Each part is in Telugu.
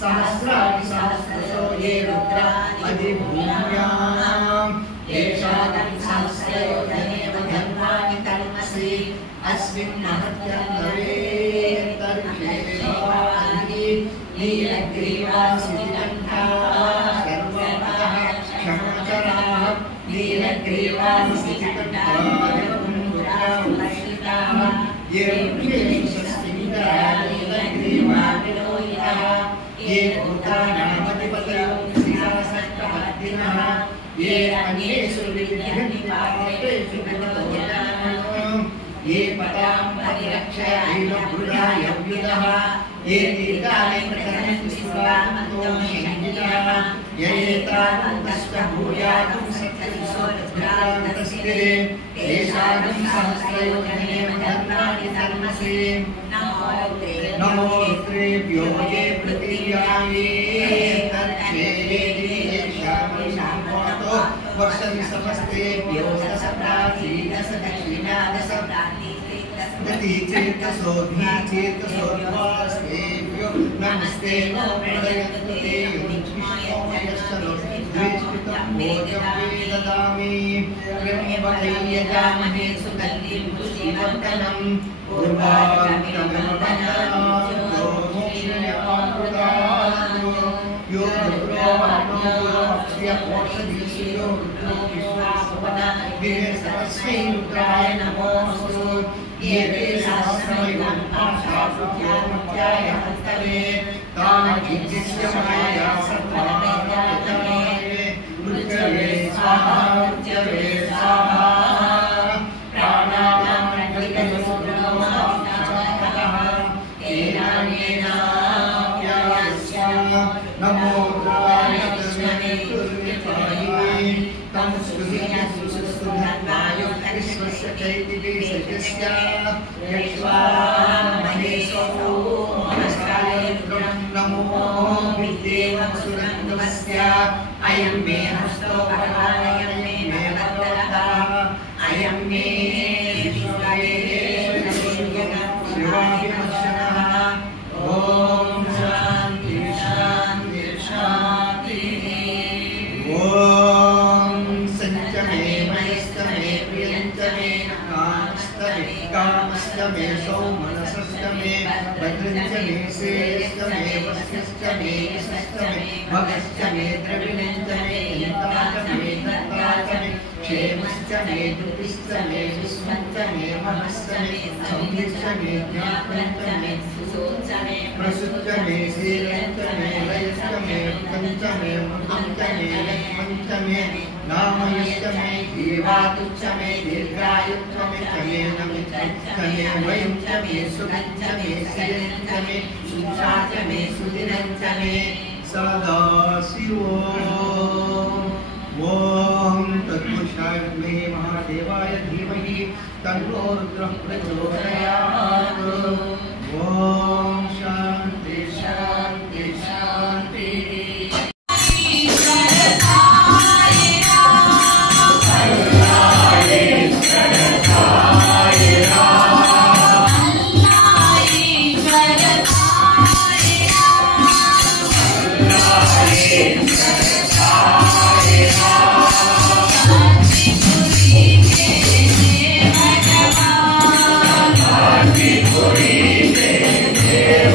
सहस्राणि सहस्रशो ये रुद्रा अधिभूम्याम् येषां सहस्रयोजने धन्वानि तन्मसि अस्मिन् महत्यन्तरे तर्षेवानि नीलग्रीवासिकण्ठाः सर्वतः क्षमचराः नीलग्रीवासिकण्ठाः ये ये भूतानामधिपतयो सिंहासनः ये अन्येषु विद्यन्निपातेषु विद्यन्तो ये पदां परिरक्षयाय युधः ये दीर्घानि प्रकरणं सुरामन्तो निषङ्गितः ये एतावन्तस्तभूयातं सत्यसोऽत्रान्तस्तिरे येषां सहस्रयोजने धर्माणि धर्मसि नमो त्रेभ्यो ये प्रतियाये तर्क्षेयेषामो वर्षं समस्तेभ्यो दशप्राची दश दक्षिणा दशप्राची चेतसो धीचेतसो नमस्तेभ्यो नमस्ते नो प्रदयन्तु ते युष्मयो यस्तनो द्वेष्टितं भोजवे ददामि यजामहे सुगन्धिं पुष्टिवर्धनम् रुद्राय नमोऽस्तु ये सहस्रमयुगं पाशासुत्योमुख्याय हस्तवे तानकिञ्चिस्य माया सत्त्वात्मने मृत्यवे स्वाहा मृत्यवे स्वाहा प्राणानां नमो रुद्राय तस्मै तुल्यपाहि तं सुधन्वायो विश्वस्य चैतिवे सत्यस्य यक्ष्वामहेशो मनस्काय रुद्रं नमो विद्येवसुरन्दवस्य अयं मे हस्तो भगवानयं मे वरदः अयं मे शिवाभिमर्शनः ॐ शान्ति शान्ति शान्तिः ॐ सञ्चमे मयस्तमे प्रियन्तमे कामस्तमे कामस्तमे सौमनसस्तमे भद्रञ्चमे श्रेयस्तमे वस्यस्तमे यशस्तमे भगस्तमे द्रविणन्तमे हितातमे दत्तातमे क्षेमस्तमे दुतिस्तमे विस्मन्तमे महस्तमे संहिस्तमे ज्ञापन्तमे सुसोत्तमे प्रसुत्तमे श्रीरन्तमे लयस्तमे पञ्चमे मृतन्तमे लक्ष्मन्तमे नामयस्तमे जीवातुच्छमे दीर्घायुत्तमे तमे नमितमे वयुत्तमे सुगन्तमे श्रीरन्तमे सुषातमे सुदिनन्तमे सदा शिवो ओम तत्पुरुषाय विद्महे महादेवाय धीमहि तन्नो रुद्रः प्रचोदयात्। ओम शांति शांति शांति। Yeah.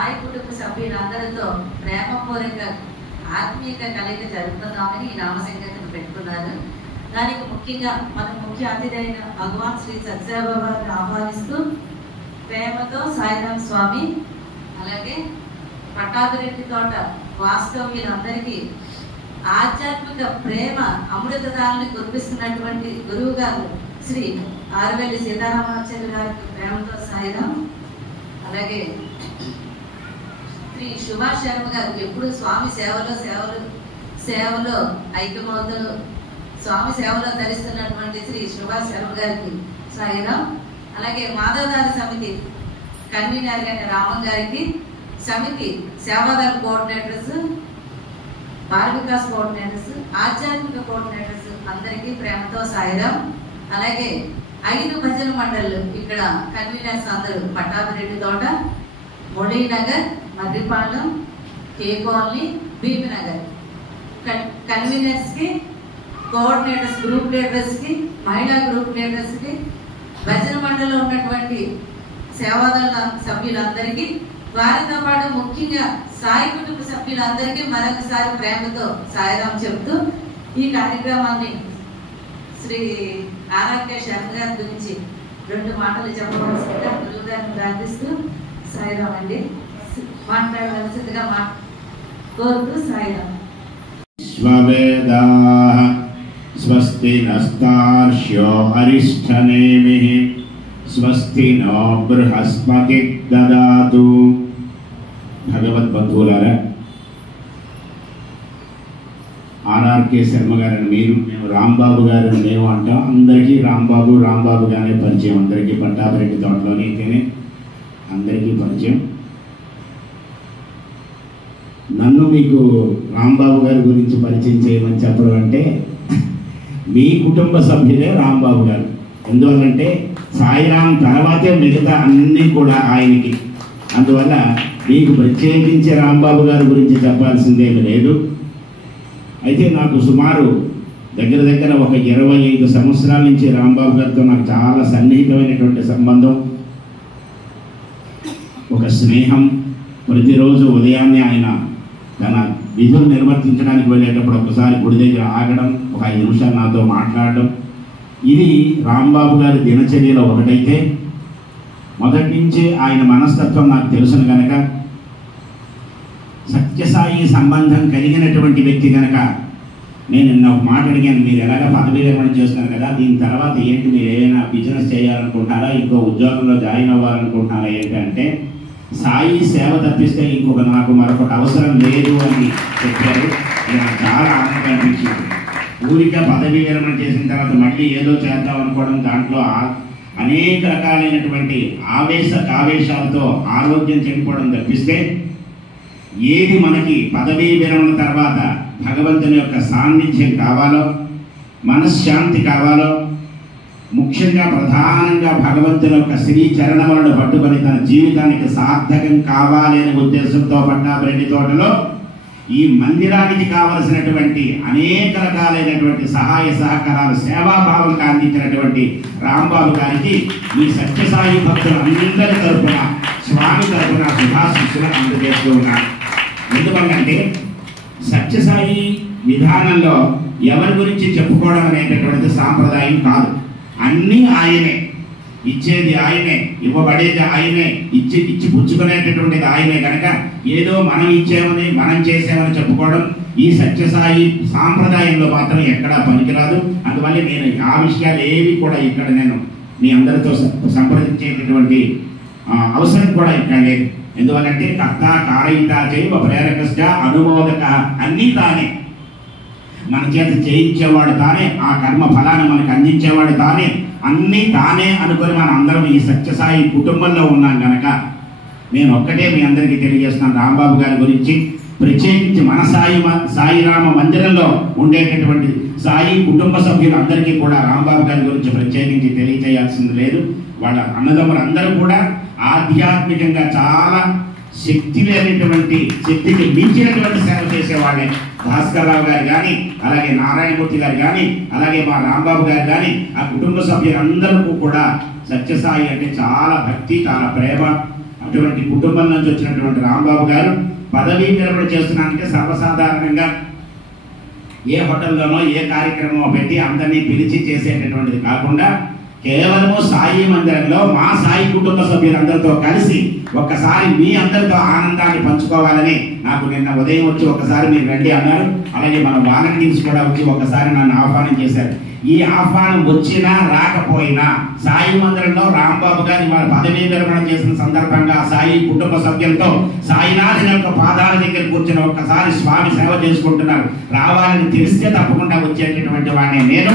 సాయి కుటుంబ సభ్యులందరితో ప్రేమపూర్వక ఆత్మీయత కలిగి జరుపుకుందామని ఈ నామ సంకీర్తన పెట్టుకున్నారు. దానికి ముఖ్యంగా మన ముఖ్య అతిథి అయిన భగవాన్ శ్రీ సత్యసాయిబాబాను ఆహ్వానిస్తూ ప్రేమతో సాయిరామ్ స్వామి, అలాగే పట్టాభిరెడ్డి తోట వాస్తవ్యులందరికీ ఆధ్యాత్మిక ప్రేమ అమృతదాన్ని కురిపిస్తున్నటువంటి గురువు గారు శ్రీ ఆరువెల్లి సీతారామాచార్య గారికి ప్రేమతో సాయిరామ్. అలాగే శ్రీ సుభాష్ శర్మ గారు ఎప్పుడు స్వామి సేవలో ఐక్యమవుతూ స్వామి సేవలో ధరిస్తున్నటువంటి శ్రీ సుభాష్ శర్మ గారికి సాయిరామ్. అలాగే మాధవదార సమితి కన్వీనర్ గారి రామన్ గారికి, సమితి సేవాదార కోఆర్డినేటర్స్, బాల వికాస్ కోఆర్డినేటర్స్, ఆధ్యాత్మిక కోఆర్డినేటర్స్ అందరికీ ప్రేమతో సాయిరామ్. అలాగే 5 భజన మండళ్ళు ఇక్కడ కన్వీనర్స్ అందరూ పట్టాభిరెడ్డి తోట, మురళీనగర్, మర్రిపాలెం, కే కాలనీ, భీమనగర్ కన్వీనర్స్ కి, కోఆర్డినేటర్స్, గ్రూప్ లీడర్స్ కి, మహిళా గ్రూప్ లీడర్స్ కి, భజన మండలిలో ఉన్నటువంటి సేవాదళ సభ్యులందరికీ, వారితో పాటు ముఖ్యంగా సాయి కుటుంబ సభ్యులందరికీ మరొకసారి ప్రేమతో సాయిరామ్ చెబుతూ ఈ కార్యక్రమాన్ని శ్రీ ఆర్కే శర్మ గారి గురించి 2 మాటలు చెప్పవలసిందిగా గురువు గారిని ప్రార్థిస్తూ సాయిరామ్ అండి మాట్లాడవలసిందిగా కోరుతూ సాయిరామ్. స్వవేదాః స్వస్తి నస్తార్ష్యో అరిష్టనేమిః స్వస్తి నో బృహస్పతి దదాతు. భగవద్బంధువులారా, ఆర్కే శర్మ గారని మీరు, మేము రాంబాబు గారని మేము అంటాం. అందరికీ రాంబాబుగానే పరిచయం. అందరికీ పట్టాభిరెడ్డి తోటలోనే అయితేనే అందరికీ పరిచయం. నన్ను మీకు రాంబాబు గారి గురించి పరిచయం చేయమని చెప్పడం అంటే మీ కుటుంబ సభ్యులే రాంబాబు గారు. ఎందువల్లంటే సాయిరామ్ తర్వాతే మిగతా అన్నీ కూడా ఆయనకి. అందువల్ల మీకు ప్రత్యేకించి రాంబాబు గారి గురించి చెప్పాల్సిందేమీ లేదు. అయితే నాకు సుమారు దగ్గర ఒక 25 సంవత్సరాల నుంచి రాంబాబు గారితో నాకు చాలా సన్నిహితమైనటువంటి సంబంధం, ఒక స్నేహం. ప్రతిరోజు ఉదయాన్నే ఆయన తన విధులు నిర్వర్తించడానికి వెళ్ళేటప్పుడు ఒకసారి గుడి దగ్గర ఆగడం, ఒక 5 నిమిషాలు నాతో మాట్లాడడం, ఇది రాంబాబు గారి దినచర్యలో ఒకటైతే, మొదటి నుంచి ఆయన మనస్తత్వం నాకు తెలుసును కనుక, సత్యసాయి సంబంధం కలిగినటువంటి వ్యక్తి కనుక నేను నిన్న ఒక మాట అడిగాను, మీరు ఎలాగ పదవి విరమణ చేస్తున్నారు కదా, దీని తర్వాత ఏంటి, మీరు ఏదైనా బిజినెస్ చేయాలనుకుంటున్నారా, ఇంకో ఉద్యోగంలో జాయిన్ అవ్వాలనుకుంటున్నారా ఏంటి అంటే, సాయి సేవ తప్పిస్తే ఇంకొక నాకు మరొకటి అవసరం లేదు అని చెప్పారు. నాకు చాలా ఆనందంగా అనిపించింది. ఊరికే పదవి విరమణ చేసిన తర్వాత మళ్ళీ ఏదో చేద్దాం అనుకోవడం, దాంట్లో అనేక రకాలైనటువంటి ఆవేశాలతో ఆరోగ్యం చెడిపోవడం తప్పిస్తే, ఏది మనకి పదవీ విరమణ తర్వాత భగవంతుని యొక్క సాన్నిధ్యం కావాలో, మనశ్శాంతి కావాలో, ముఖ్యంగా ప్రధానంగా భగవంతుని యొక్క శ్రీ చరణములను పట్టుకొని తన జీవితానికి సార్థకం కావాలి అనే ఉద్దేశంతో పట్టాభిరెడ్డి తోటలో ఈ మందిరానికి కావలసినటువంటి అనేక రకాలైనటువంటి సహాయ సహకారాలు సేవాభావంగా అందించినటువంటి రాంబాబు గారికి మీ సత్యసాయి భక్తులందరి తరఫున, స్వామి తరఫున శుభాశిస్సులు అందజేస్తూ ఉన్నారు. ఎందుకంటే సత్యసాయి విధానంలో ఎవరి గురించి చెప్పుకోవడం అనేటటువంటి సాంప్రదాయం కాదు. అన్నీ ఆయనే, ఇచ్చేది ఆయనే, ఇవ్వబడేది ఆయనే, ఇచ్చి పుచ్చుకునేటటువంటిది ఆయనే. కనుక ఏదో మనం ఇచ్చేమని, మనం చేసామని చెప్పుకోవడం ఈ సత్యసాయి సాంప్రదాయంలో మాత్రం ఎక్కడా పనికిరాదు. అందువల్ల నేను ఆ విషయాలు ఏవి కూడా ఇక్కడ నేను మీ అందరితో సంప్రదించేటటువంటి అవసరం కూడా ఇక్కడ లేదు. ఎందువల్లంటే కర్త కారయిత చేయవ ప్రేరకశ్చ అనుమోదక, అన్నీ తానే. మన చేత చేయించేవాడు తానే, ఆ కర్మ ఫలాన్ని మనకు అందించేవాడు తానే, అన్నీ తానే అనుకొని మన అందరం ఈ సత్యసాయి కుటుంబంలో ఉన్నాం కనుక నేను ఒక్కటే మీ అందరికీ తెలియజేస్తున్నాను. రాంబాబు గారి గురించి ప్రత్యేకించి మన సాయిరామ మందిరంలో ఉండేటటువంటి సాయి కుటుంబ సభ్యులందరికీ కూడా రాంబాబు గారి గురించి ప్రత్యేకించి తెలియజేయాల్సింది లేదు. వాళ్ళ అన్నదమ్ములందరూ కూడా ఆధ్యాత్మికంగా చాలా శక్తికి మించినటువంటి సేవ చేసేవాళ్ళే. భాస్కర్రావు గారు కానీ, అలాగే నారాయణమూర్తి గారు కానీ, అలాగే మా రాంబాబు గారు కానీ, ఆ కుటుంబ సభ్యులందరికీ కూడా సత్యసాయి అంటే చాలా భక్తి, చాలా ప్రేమ. అటువంటి కుటుంబం నుంచి వచ్చినటువంటి రాంబాబు గారు పదవీ విరమణ చేస్తున్నానికి సర్వసాధారణంగా ఏ హోటల్లోనో ఏ కార్యక్రమం పెట్టి అందరినీ పిలిచి చేసేటటువంటిది కాకుండా కేవలము సాయి మందిరంలో మా సాయి కుటుంబ సభ్యులందరితో కలిసి ఒక్కసారి మీ అందరితో ఆనందాన్ని పంచుకోవాలని నాకు నిన్న ఉదయం వచ్చి ఒకసారి మీరు రండి అన్నారు. అలాగే మన వాలంటీర్స్ కూడా వచ్చి ఒకసారి నన్ను ఆహ్వానం చేశారు. ఈ ఆహ్వానం వచ్చినా రాకపోయినా సాయి మందిరంలో రాంబాబు గారి మన పదవీ విరమణ చేసిన సందర్భంగా సాయి కుటుంబ సభ్యులతో సాయినాథుని యొక్క పాదాల దగ్గర కూర్చొని ఒక్కసారి స్వామి సేవ చేసుకుంటున్నారు. రావాలని తెలిస్తే తప్పకుండా వచ్చేటటువంటి వాడిని నేను.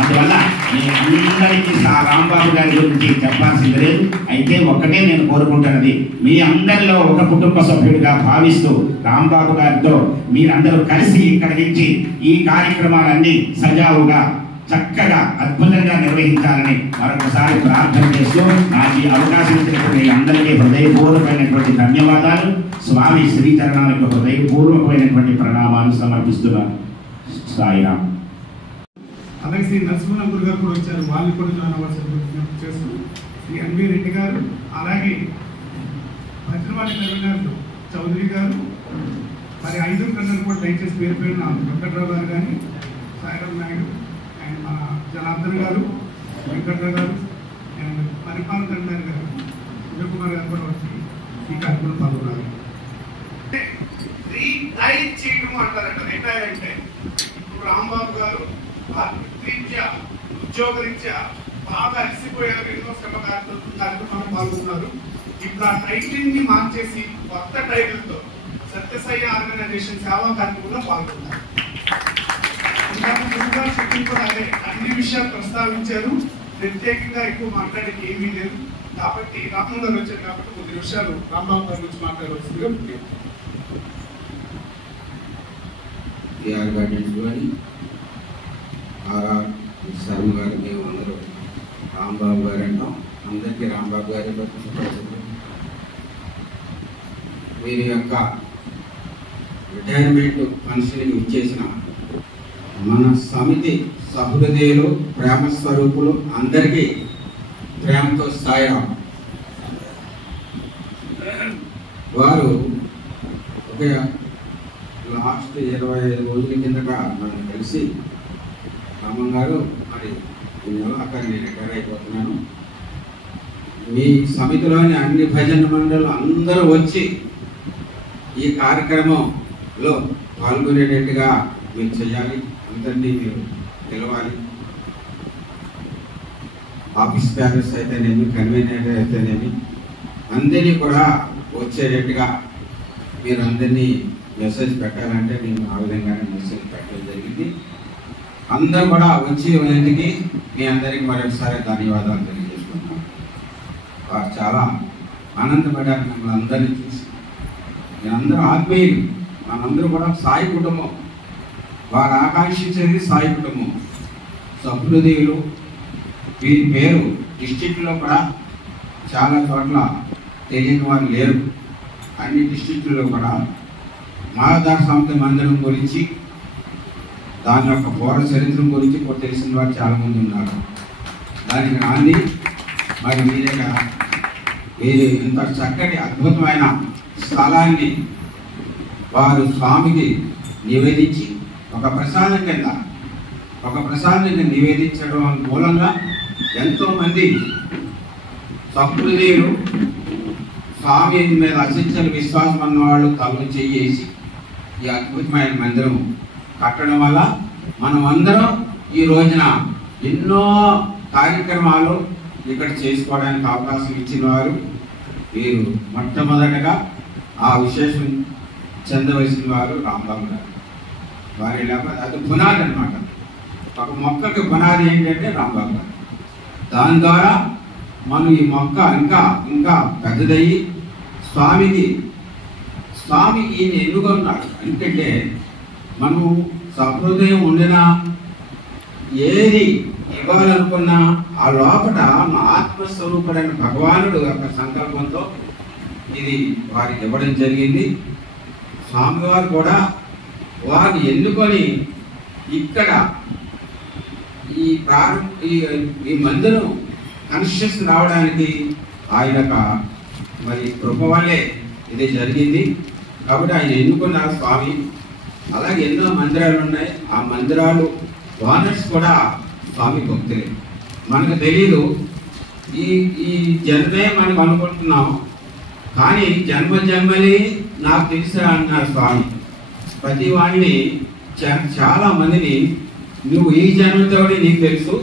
అందువల్ల నేను అందరికీ రాంబాబు గారి గురించి చెప్పాల్సింది లేదు. అయితే ఒక్కటే నేను కోరుకుంటున్నది, మీ అందరిలో ఒక కుటుంబ సభ్యుడిగా భావిస్తూ రాంబాబు గారితో మీరందరూ కలిసి ఇక్కడి నుంచి ఈ కార్యక్రమాలన్నీ సజావుగా చక్కగా అద్భుతంగా నిర్వహించాలని మరొకసారి ప్రార్థన చేస్తూ నాకు ఈ అవకాశం ఇచ్చినటువంటి అందరికీ హృదయపూర్వకమైనటువంటి ధన్యవాదాలు. స్వామి శ్రీచరణాలకు హృదయపూర్వకమైనటువంటి ప్రణామాలు సమర్పిస్తున్నాను. సాయిరామ్. అలాగే శ్రీ నరసింహనంబులు గారు కూడా వచ్చారు. వాళ్ళు కూడా విజ్ఞప్తి చేస్తూ శ్రీ ఎన్వి రెడ్డి గారు, అలాగే భద్రవాణి రవి చౌదరి గారు, మరి 5 కన్నలు కూడా దయచేసి పేరు పేరున వెంకట్రావు గారు కానీ, సాయిరామ్ నాయుడు అండ్ మన జనార్దన్ గారు, వెంకట్రావు గారు అండ్ పరిపాలన తండ్రి గారు, విజయకుమార్ గారు కూడా వచ్చి ఈ కార్యక్రమం పాల్గొన్నారు. రిటైర్ చేయడం అంటారంట. రిటైర్ అంటే ఇప్పుడు రాంబాబు గారు రీత్యా ఉద్యోగరీత్యా బాగా అలసిపోయారు, ఎన్నో శ్రమ కార్యక్రమాలు పాల్గొన్నారు. ఇప్పుడు ఆ టైటిల్ ని మార్చేసి కొత్త టైటిల్ తో సత్యసాయి ఆర్గనైజేషన్ సేవా కార్యక్రమంలో పాల్గొన్నారు. అదే అన్ని విషయాలు ప్రస్తావించారు. ప్రత్యేకంగా ఎక్కువ మాట్లాడేది ఏమీ లేదు. కాబట్టి రామన్ గారు వచ్చారు కాబట్టి కొద్ది విషయాలు రాంబాబు గారి గురించి మాట్లాడవలసిందిగా శర్మ గారు, మేము అందరూ రాంబాబు గారు అంటాం. అందరికీ రాంబాబు గారి వీరి యొక్క రిటైర్మెంట్ ఫంక్షన్కి ఇచ్చేసిన మన సమితి సహృదయులు, ప్రేమ స్వరూపులు అందరికీ ప్రేమతో సాయిరామ్. వారు ఒక లాస్ట్ 25 రోజుల కిందట మనం కలిసి రామన్ గారు మరి ఈ నెల అక్కడ నేను రిటైర్ అయిపోతున్నాను, మీ సమితిలోని అన్ని భజన మండళ్ళు అందరూ వచ్చి ఈ కార్యక్రమంలో పాల్గొనేటట్టుగా మీరు చేయాలి, అందరినీ మీరు పిలవాలి. ఆఫీస్ బ్యాలెన్స్ అయితేనేమి, కన్వీనర్ అయితేనేమి అందరినీ కూడా వచ్చేటట్టుగా మీరు అందరినీ మెసేజ్ పెట్టాలంటే నేను ఆ విధంగానే మెసేజ్ పెట్టడం జరిగింది. అందరూ కూడా వచ్చేందుకు మీ అందరికీ మరొకసారి ధన్యవాదాలు తెలియజేసుకుంటున్నాను. వారు చాలా ఆనందపడ్డారు మిమ్మల్ని అందరినీ చూసి. మీరందరూ ఆత్మీయులు, మనందరూ కూడా సాయి కుటుంబం. వారు ఆకాంక్షించేది సాయి కుటుంబం. సహృదయులు. వీరి పేరు డిస్ట్రిక్ట్లో కూడా చాలా చోట్ల తెలియని వారు లేరు. అన్ని డిస్ట్రిక్ట్లో కూడా మాదార్ సమితి మందిరం గురించి, దాని యొక్క పూర్వ చరిత్రం గురించి కూడా తెలిసిన వారు చాలామంది ఉన్నారు. దానికి నాంది మరి వీరు ఇంత చక్కటి అద్భుతమైన స్థలాన్ని వారు స్వామికి నివేదించి ఒక ప్రసాదం కింద నివేదించడం మూలంగా ఎంతోమంది సహృదయులు, స్వామి మీద అచంచల విశ్వాసం అన్న వాళ్ళు తలను చేసి ఈ అద్భుతమైన మందిరం కట్టడం వల్ల మనం అందరం ఈ రోజున ఎన్నో కార్యక్రమాలు ఇక్కడ చేసుకోవడానికి అవకాశం ఇచ్చిన వారు వీరు. మొట్టమొదటగా ఆ విశేషం చెందవలసిన వారు రాంబాబు గారు. వారి లేకపోతే అది పునాది అనమాట. ఒక మొక్కకి పునాది ఏంటంటే రాంబాబు గారు. దాని ద్వారా మనం ఈ మొక్క ఇంకా ఇంకా పెద్దదయ్యి స్వామి ఈయన ఎన్నుకున్నాడు. ఎందుకంటే మనం సహృదయం ఉండినా ఏది ఇవ్వాలనుకున్నా ఆ లోపల మా ఆత్మస్వరూపుడైన భగవానుడు యొక్క సంకల్పంతో ఇది వారికి ఇవ్వడం జరిగింది. స్వామివారు కూడా వారిని ఎన్నుకొని ఇక్కడ ఈ మందిరం కన్స్ట్రక్షన్ రావడానికి ఆయన మరి కృప వల్లే ఇది జరిగింది. కాబట్టి ఆయన ఎన్నుకున్నారు స్వామి. అలాగే ఎన్నో మందిరాలు ఉన్నాయి. ఆ మందిరాలు ఓనర్స్ కూడా స్వామి భక్తులే. మనకు తెలీదు, ఈ జన్మే మనకు అనుకుంటున్నాం, కానీ జన్మలే నాకు తెలుసా అన్నారు స్వామి. ప్రతి వాడిని చాలా మందిని నువ్వు ఈ జన్మతో నీకు తెలుసు,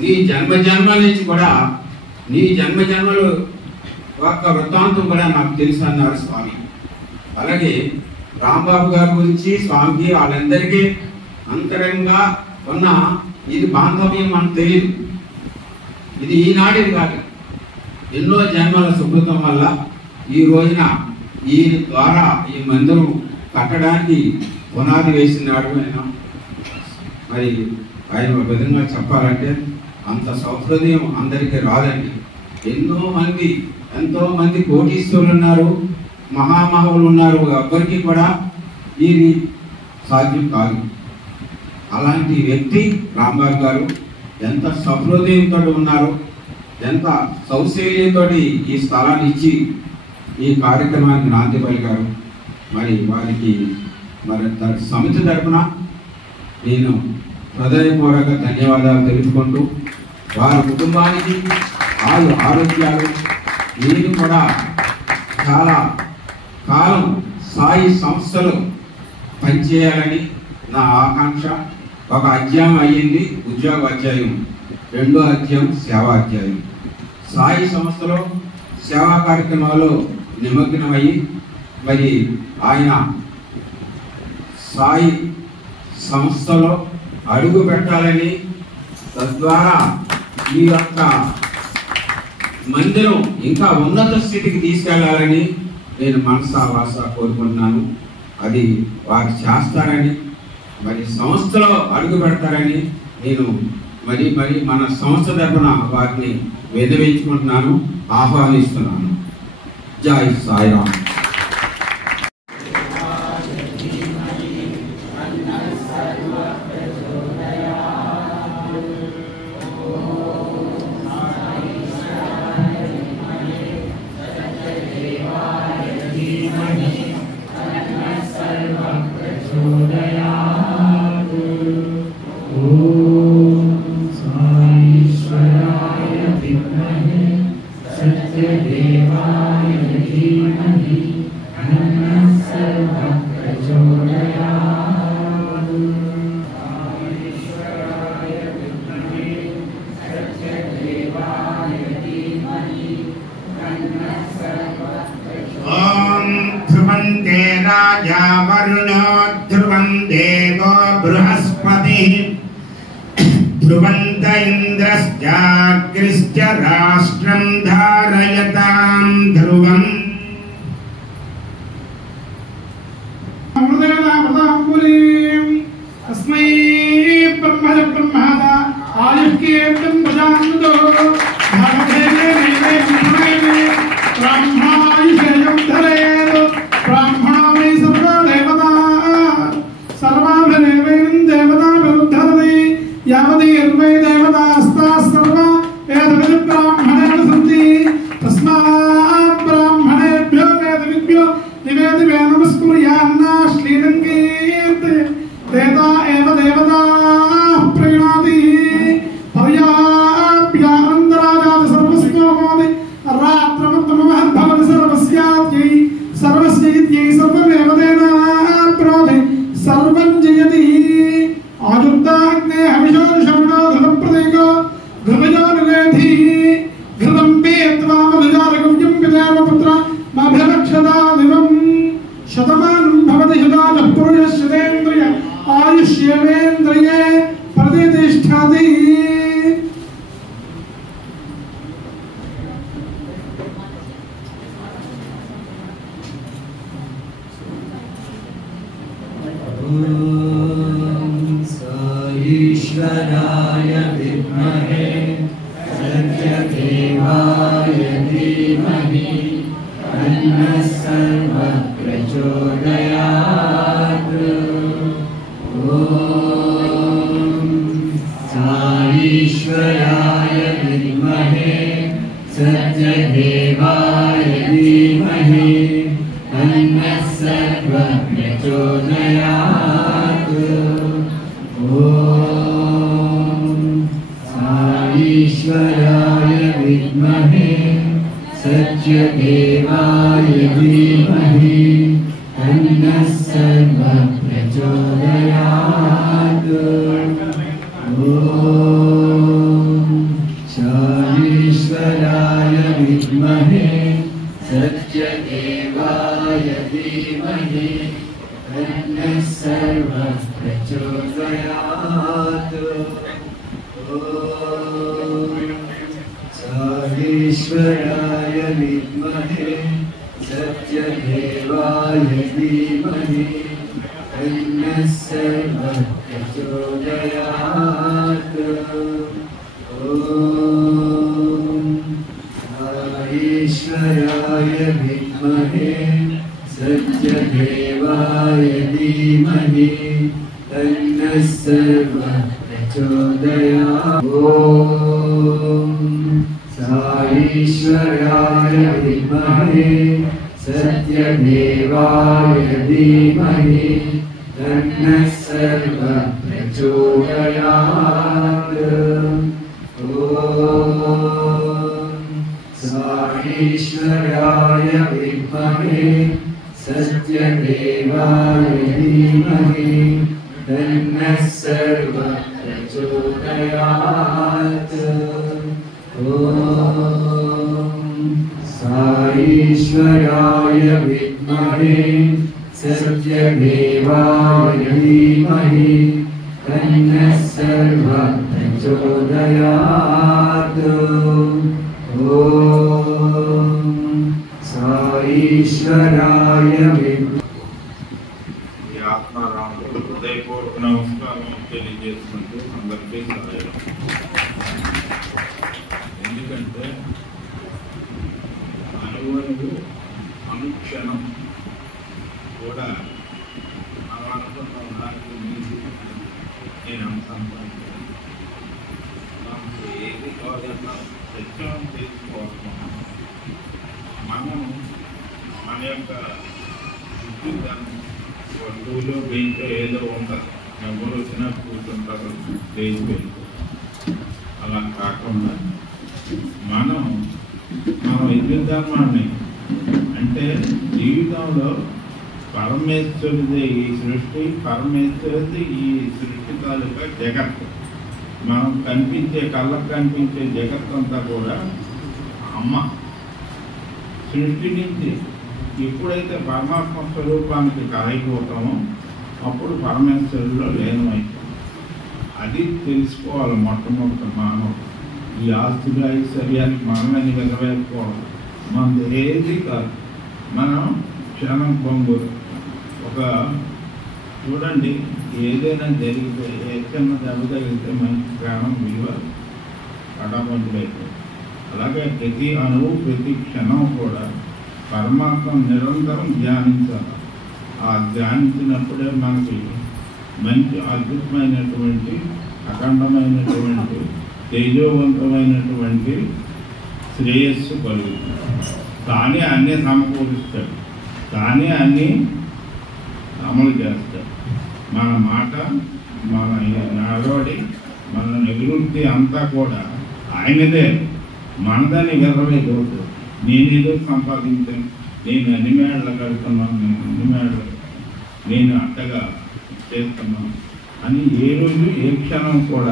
నీ జన్మల నుంచి కూడా నీ జన్మలు ఒక్క వృత్తాంతం కూడా నాకు తెలుసు అన్నారు స్వామి. అలాగే రాంబాబు గారి గురించి స్వామికి వాళ్ళందరికీ అంతరంగా ఉన్న ఇది బాంధవ్యం మనకు తెలియదు. ఇది ఈనాటిది కాదు, ఎన్నో జన్మల సుకృతం వల్ల ఈ రోజున ఈ ద్వారా ఈ మందిరం కట్టడానికి పునాది వేసినాడు ఆయన. మరి ఆయన ఒక విధంగా చెప్పాలంటే అంత సౌహృదయం అందరికీ రాదండి. ఎంతో మంది కోటీశ్వరులు ఉన్నారు, మహామహులు ఉన్నారు, ఎవ్వరికి కూడా ఇది సాధ్యం కాదు. అలాంటి వ్యక్తి రాంబాబు గారు ఎంత సహృదయంతో ఉన్నారు, ఎంత సౌశల్యంతో ఈ స్థలాన్ని ఇచ్చి ఈ కార్యక్రమానికి నాంది పలికారు. మరి వారికి సమితి తరపున నేను హృదయపూర్వక ధన్యవాదాలు తెలుపుకుంటూ వారి కుటుంబానికి ఆరోగ్యాలు నేను కూడా చాలా కాలం సాయి సంస్థలు పనిచేయాలని నా ఆకాంక్ష. ఒక అధ్యాయం అయ్యింది ఉద్యోగ అధ్యాయం, రెండో అధ్యాయం సేవా అధ్యాయం. సాయి సంస్థలో సేవా కార్యక్రమాల్లో నిమగ్నమయ్యి మరి ఆయన సాయి సంస్థలో అడుగు పెట్టాలని, తద్వారా ఈ యొక్క మందిరం ఇంకా ఉన్నత స్థితికి తీసుకెళ్లాలని నేను మనసా వాస కోరుకుంటున్నాను. అది వారు చేస్తారని, మరి సంస్థలో అడుగు పెడతారని నేను మరి మన సంస్థ తరపున వారిని విన్నవించుకుంటున్నాను, ఆహ్వానిస్తున్నాను. జై సాయిరామ్. राजा वरुणो ध्रुवं देवो बृहस्पति ध्रुवन्त इन्द्रश्चाग्निश्च राष्ट्रं धारयतां ध्रुवम् अस्मै ब्रह्मदा आयुष्केतं भजान्दो भगधेने ब्रह्मायुषेयं धरेत् ब्राह्मणामि सर्वदेवता सर्वाभिदेवैनं देवताभिरुद्धरति यावतीर्वै देवतास्ताः सर्वा वेदविद्ब्राह्मणेन सन्ति तस्मात् ब्राह्मणेभ्यो वेदविद्भ्यो निवेदिवे नमस्कुर्यान्ना श्रीरङ्गीत् देवता एव देवताः प्रीणाति पर्याप्यानन्दराजाति सर्वस्वमोदि रात्रमत्तममहद्भवति सर्वस्याद्यै सर्वस्यैत्यै सर्वमेव तेनां प्रोधि सर्वं जयति आजुर्दाग्ने हविषो शमनो घृतप्रतीको घृतयो निलेधि घृतं पीत्वा मधुजालगव्यं पितेव पुत्र माभिरक्षता दिवं शतमानं भवति शतानः पुरुषशतेन्द्रिय आयुष्येवेन्द्रिये प्रतिष्ठति ईश्वराय विद्महे सत्यदेवाय धीमहि तन्नः सर्वः प्रचोदयात्। ॐ ईश्वराय विद्महे सत्यदेवाय सर्वप्रचोदयात्। ॐ साईश्वराय विद्महे सत्यदेवाय धीमहि तन्नः सर्वप्रचोदयात्। ॐ साईश्वराय विद्महे सत्यदेवाय धीमहि तन्नः सर्वप्रचोदयात्। ॐ साईश्वराय विद्महे सत्यदेवाय धीमहि तन्नः सर्वप्रचोदयात्। ॐ साईश्वराय विद्महे सत्यदेवाय धीमहि तन्नः सर्वप्रचोदयात्। ॐ साईश्वराय विद्महे सत्यदेवाय धीमहि तन्नः सर्वप्रचोदयात्। ॐ साईश्वराय विद्महे सत्यदेवाय धीमहि तन्नः सर्वप्रचोदयात्। ॐ साईश्वराय विद्महे सत्यदेवाय धीमहि तन्नः सर्वप्रचोदयात्। ॐ साईश्वराय ఈ ఆత్మారాముడు హృదయపూర్వక నమస్కారం తెలియజేసుకుంటూ అందరికీ సహాయం. ఎందుకంటే అనువనువు అనుక్షణం కూడా మనం అనుకున్న నాకు నేను సంపాదించాను. నాకు ఏది కావాలన్నా సత్యం తెలుసుకోవాలన్నా మనం మన యొక్క వస్తువులో దీంట్లో ఏదో ఉంటుంది. ఎవరు వచ్చినా కూర్చుంటారు, లేచి వెళ్ళిపోతారు. అలా కాకుండా మనం మన విద్యుత్ ధర్మాన్ని అంటే జీవితంలో పరమేశ్వరుది ఈ సృష్టి, పరమేశ్వరుది ఈ సృష్టి తాలూకా జగత్తు. మనం కనిపించే కళ్ళకు కనిపించే జగత్తంతా కూడా అమ్మ సృష్టి నుంచి ఎప్పుడైతే పరమాత్మ స్వరూపానికి కాయిపోతామో అప్పుడు పరమేశ్వరులో లీనమైపోతాం. అది తెలుసుకోవాలి మొట్టమొదటి మానవుడు. ఈ ఆస్తుల ఐశ్వర్యానికి మనమే నిలవేసుకోవాలి. మనది ఏది కాదు. మనం క్షణం పొంగురు. ఒక చూడండి, ఏదైనా జరిగితే ఏ చిన్న దెబ్బ తగిలితే మంచి ప్రాణం విలువ కడమంతులైపోతుంది. అలాగే ప్రతి అణువు ప్రతి క్షణం కూడా పరమాత్మ నిరంతరం ధ్యానించాలి. ఆ ధ్యానించినప్పుడే మనకి మంచి అద్భుతమైనటువంటి అఖండమైనటువంటి తేజోవంతమైనటువంటి శ్రేయస్సు కలుగుతుంది. తానే అన్నీ సమకూరుస్తాడు, తానే అన్నీ అమలు చేస్తాడు. మన మాట, మన నడవడి, మన నివృత్తి అంతా కూడా ఆయనదే. మనదని గర్వమైపోతుంది. నేనేదో సంపాదించాను, నేను అన్ని మేడలు కడుతున్నాను, నేను అట్టగా చేస్తున్నాను అని ఏ రోజు ఏ క్షణం కూడా